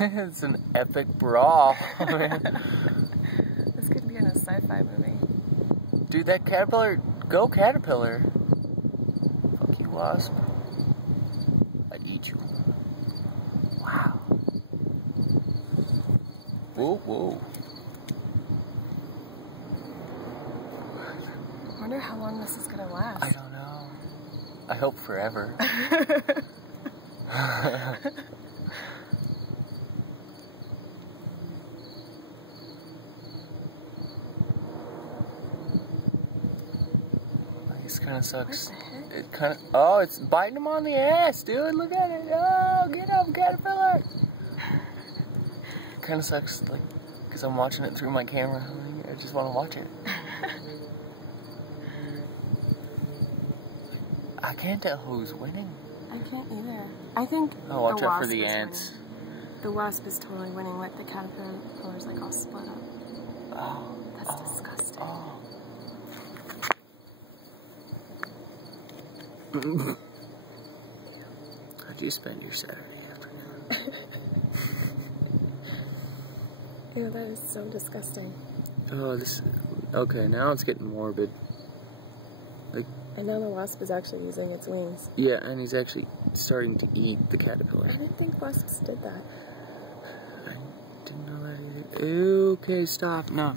It's an epic brawl. This could be in a sci-fi movie. Dude, that caterpillar, go caterpillar. Fuck you, wasp. I eat you. Wow. Whoa, whoa. I wonder how long this is gonna last. I don't know. I hope forever. This kind of sucks. What the heck? It kind of. Oh, it's biting him on the ass, dude. Look at it. Oh, get up, caterpillar. Kind of sucks, like, because I'm watching it through my camera. I just want to watch it. I can't tell who's winning. I can't either. I think Oh, watch the out for wasp the is ants. winning. The wasp is totally winning with the caterpillars like all split up. Oh, That's disgusting. oh. How'd you spend your Saturday afternoon? Ew, that is so disgusting. Oh, this. Okay, now it's getting morbid. Like. And now the wasp is actually using its wings. Yeah, and he's actually starting to eat the caterpillar. I didn't think wasps did that. I didn't know that either. Okay, stop. No.